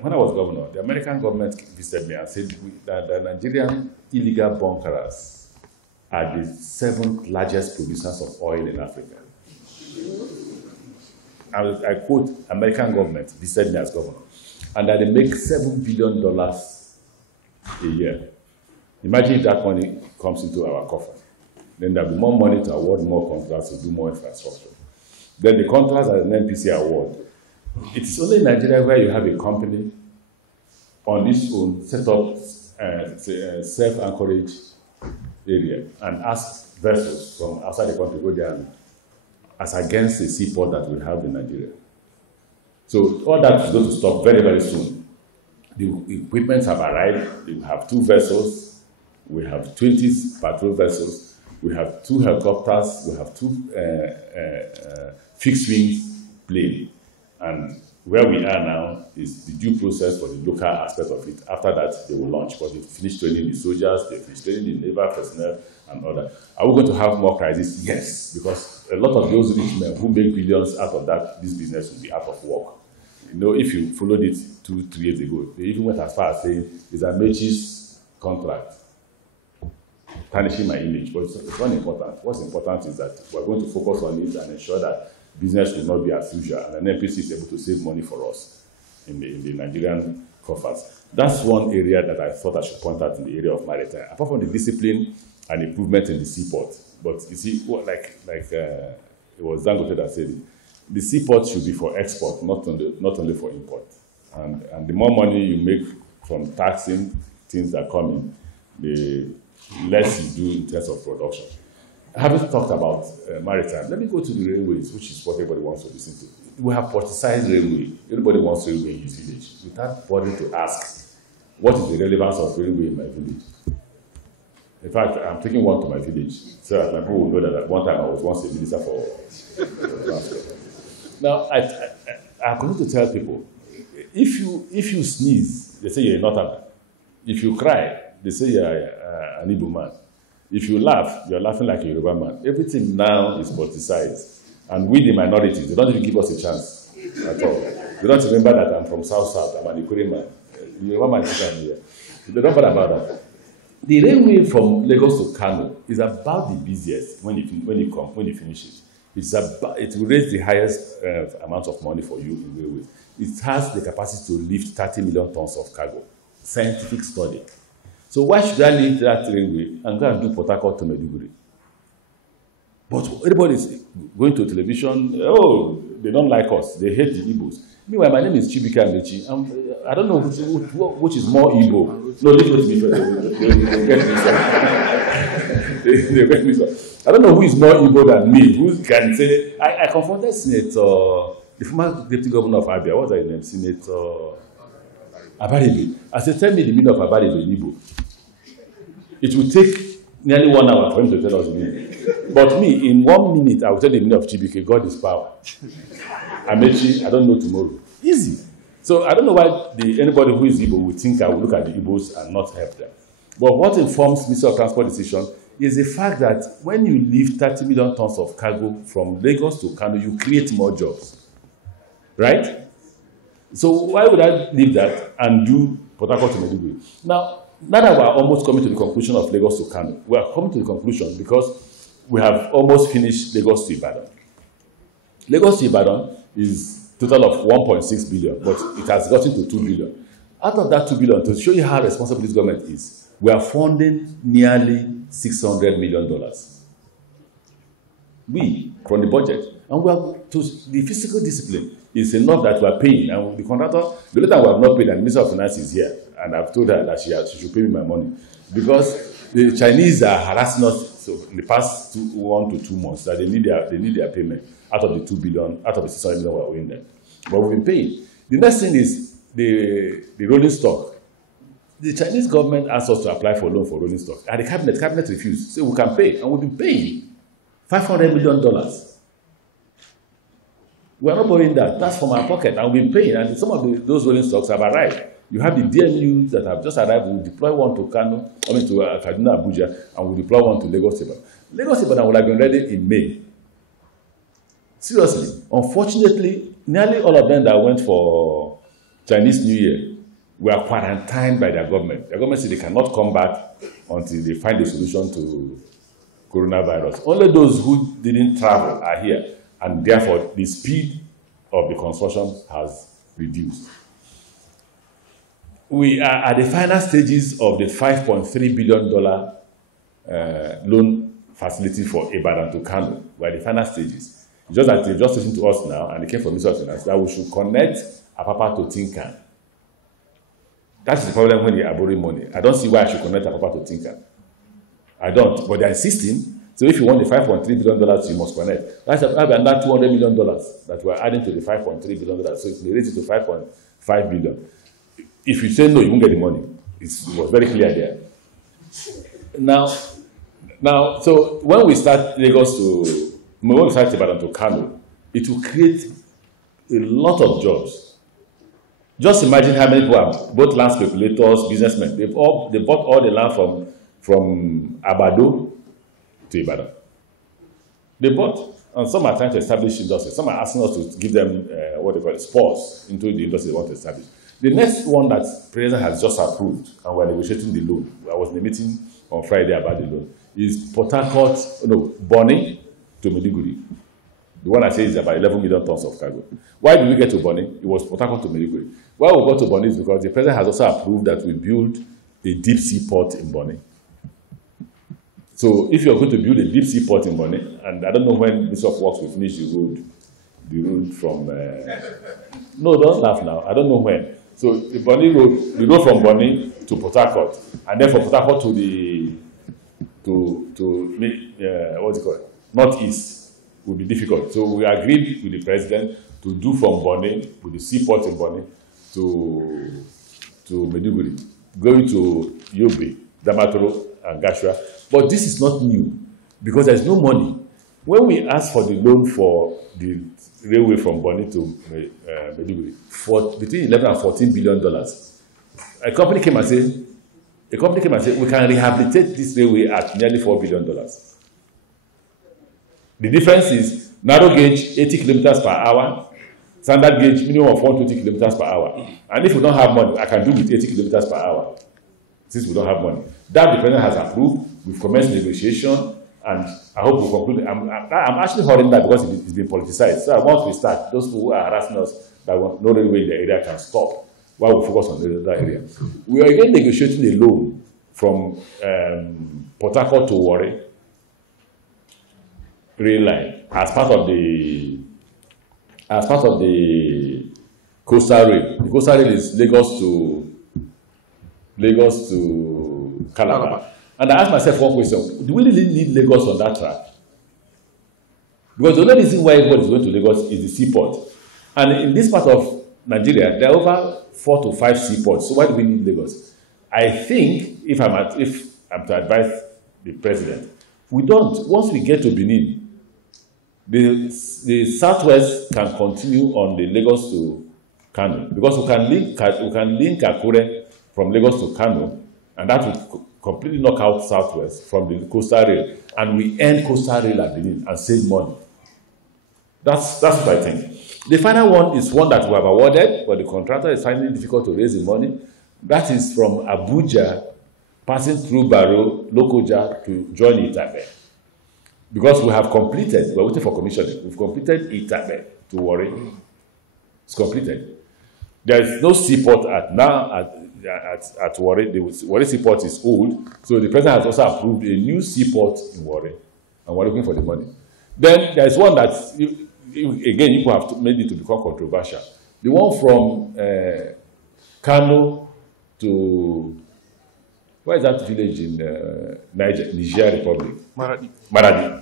when I was governor, the American government visited me and said that the Nigerian illegal bunkers are the 7th largest producers of oil in Africa. I quote, American government visited me as governor, and that they make $7 billion a year. Imagine if that money comes into our coffers. Then there'll be more money to award more contracts to do more infrastructure. Then the contracts that an NPC award. It is only in Nigeria where you have a company on its own set up self-anchorage area and ask vessels from outside the country go there as against the seaport that we have in Nigeria. So all that is going to stop very, very soon. The equipment have arrived. We have 2 vessels. We have 20 patrol vessels. We have 2 helicopters. We have 2 fixed-wing planes. And where we are now is the due process for the local aspect of it. After that, they will launch. But they finished training the soldiers, they finished training the naval personnel, and all that. Are we going to have more crises? Yes, because a lot of those rich men who make billions out of that, this business will be out of work. You know, if you followed it 2-3 years ago, they even went as far as saying, it's Amechi's contract, tarnishing my image. But it's not important. What's important is that we're going to focus on it and ensure that business will not be as usual, and an NPC is able to save money for us in the Nigerian coffers. That's one area that I thought I should point out in the area of maritime. Apart from the discipline and improvement in the seaport, but you see, it was Dangote that said it, the seaport should be for export, not only for import. And the more money you make from taxing things that come in, the less you do in terms of production. Having talked about maritime, let me go to the railways, which is what everybody wants to listen to. We have politicized railway. Everybody wants railway in his village, without bothering to ask, what is the relevance of railway in my village? In fact, I'm taking one to my village, so that my people will know that at one time I was once a minister for transport. Now, I continue to tell people, if you sneeze, they say you're a northerner. If you cry, they say you're an Igbo man. If you laugh, you're laughing like a Yoruba man. Everything now is politicized. And we, the minorities, they don't even give us a chance at all. They don't remember that I'm from South. I'm an Ikuri man. Yoruba man is here. They don't bother about that. The railway from Lagos to Kano is about the busiest when you finish it. It will raise the highest amount of money for you in railways. It has the capacity to lift 30 million tons of cargo. Scientific study. So why should I leave that railway and go and do Port Harcourt to Maiduguri? But everybody is going to television. Oh, they don't like us. They hate the Igbos. Meanwhile, my name is Chibuike Amechi. I don't know which is more Igbo. No, leave it to me first. They'll get me some. They'll get me some. I don't know who is more Igbo than me. Who can say? I confronted Senator, the former deputy governor of Abia. What's his name? Senator Abaribe. I said, tell me the meaning of Abaribe in Igbo. It will take nearly 1 hour for him to tell us the meaning. But me, in 1 minute, I will tell the meaning of Chibuike. God is power. Amechi, I don't know tomorrow. Easy. So I don't know why anybody who is Igbo would think I will look at the Igbos and not help them. But what informs Ministry of Transport decision is the fact that when you leave 30 million tons of cargo from Lagos to Kano, you create more jobs. Right? So why would I leave that and do Port Harcourt to Maiduguri? Now that we're almost coming to the conclusion of Lagos to Kano, we are coming to the conclusion because we have almost finished Lagos to Ibadan. Lagos to Ibadan is a total of 1.6 billion, but it has gotten to 2 billion. Out of that 2 billion, to show you how responsible this government is, we are funding nearly $600 million. We, from the budget, and we are to the fiscal discipline is enough that we are paying. And the contractor, the later we have not paid, and the Minister of Finance is here, and I've told her that she should pay me my money. Because the Chinese are harassing us in the past 1 to 2 months that they need their payment out of the 2 billion, out of the 600 million we are owing them. But we've been paying. The next thing is the rolling stock. The Chinese government asked us to apply for a loan for rolling stock. And the cabinet refused. So we can pay. And we've been paying $500 million. We are not borrowing that. That's from our pocket. And we've been paying. And some of those rolling stocks have arrived. You have the DMUs that have just arrived. We'll deploy one to Kano, to Kaduna, Abuja, and we'll deploy one to Lagos Ibadan. Lagos Ibadan will have been ready in May. Seriously. Unfortunately, nearly all of them that went for Chinese New Year, were quarantined by their government. The government said they cannot come back until they find a solution to coronavirus. Only those who didn't travel are here, and therefore the speed of the construction has reduced. We are at the final stages of the $5.3 billion loan facility for Ibadan to Kano. We're at the final stages. Just that they've just listened to us now, and they came from Ministry of Finance, that we should connect Apapa to Tinkan. That's the problem when they are borrowing money. I don't see why I should connect Apapa to Tinkan. I don't, but they're insisting. So if you want the $5.3 billion, you must connect. That's another $200 million that we're adding to the $5.3 billion. So if they raise it to $5.5 billion. If you say no, you won't get the money. It was very clear there. Now, so when we start Ibadan to Kano, it will create a lot of jobs. Just imagine how many people are both land speculators, businessmen. They bought all the land from Abado to Ibadan. They bought, and some are trying to establish industry. Some are asking us to give them what they call spurs into the industry they want to establish. The next one that the President has just approved, and we're negotiating the loan, I was in a meeting on Friday about the loan, is Bonny to Maiduguri. The one I say is about 11 million tons of cargo. Why did we get to Bonny? It was Port Harcourt to Maiduguri. Why we got to Bonny is because the President has also approved that we build a deep sea port in Bonny. So if you're going to build a deep sea port in Bonny, and I don't know when Ministry of Works will finish the road from... no, don't laugh now. I don't know when. So the Bonny road, the road from Bonny to Port Harcourt, and then from Port Harcourt to what's it called? Northeast will be difficult. So we agreed with the President to do from Bonny, with the seaport in Bonny, to Maiduguri, going to Yobe, Damaturu, and Gashua. But this is not new, because there's no money. When we asked for the loan for the railway from Bonny to Maiduguri, for between 11 and $14 billion, a company came and said, we can rehabilitate this railway at nearly $4 billion. The difference is narrow gauge 80 kilometers per hour, standard gauge minimum of 120 kilometers per hour. And if we don't have money, I can do with 80 kilometers per hour, since we don't have money. That the President has approved. We've commenced negotiation, and I hope we'll conclude. I'm actually hurrying that because it's been politicized. So once we start, those who are harassing us that want no railway in the area can stop while we focus on the other area. We are again negotiating a loan from Port Harcourt to Warri rail line as part of the coastal rail. The coastal rail is Lagos to Calabar. And I asked myself one question: do we really need Lagos on that track? Because the only reason why everybody is going to Lagos is the seaport. And in this part of Nigeria, there are over 4 to 5 seaports. So why do we need Lagos? I think, if I'm to advise the President, we don't. Once we get to Benin, the southwest can continue on the Lagos to Kano, because we can link Akure from Lagos to Kano, and that will completely knock out southwest from the coastal rail, and we end coastal rail at Benin and save money. That's what I think. The final one is one that we have awarded, but the contractor is finding it difficult to raise the money. That is from Abuja, passing through Baro, Lokoja to join Itabe. Because we have completed, we're waiting for commissioning, we've completed Itabe to Warri. It's completed. There is no seaport at Warri. The Warri seaport is old, so the President has also approved a new seaport in Warri, and we're looking for the money. Then there is one that, again, you have made it to become controversial. The one from Kano to, where is that village in Niger Republic? Maradi.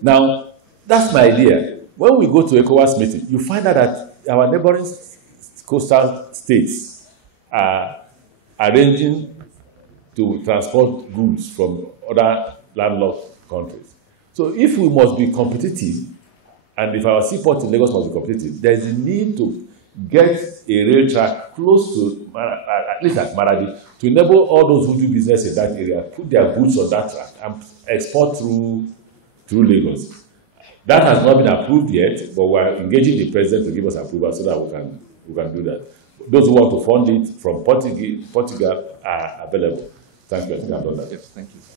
Now, that's my idea. When we go to ECOWAS meeting, you find out that our neighboring coastal states are arranging to transport goods from other landlocked countries. So if we must be competitive, and if our seaport in Lagos must be competitive, there is a need to get a rail track close to, at least at Maradi, to enable all those who do business in that area, put their goods on that track and export through Lagos. That has not been approved yet, but we're engaging the President to give us approval so that we can we can do that. Those who want to fund it from Portugal are available. Thank you. I think I've done that. Yes, thank you.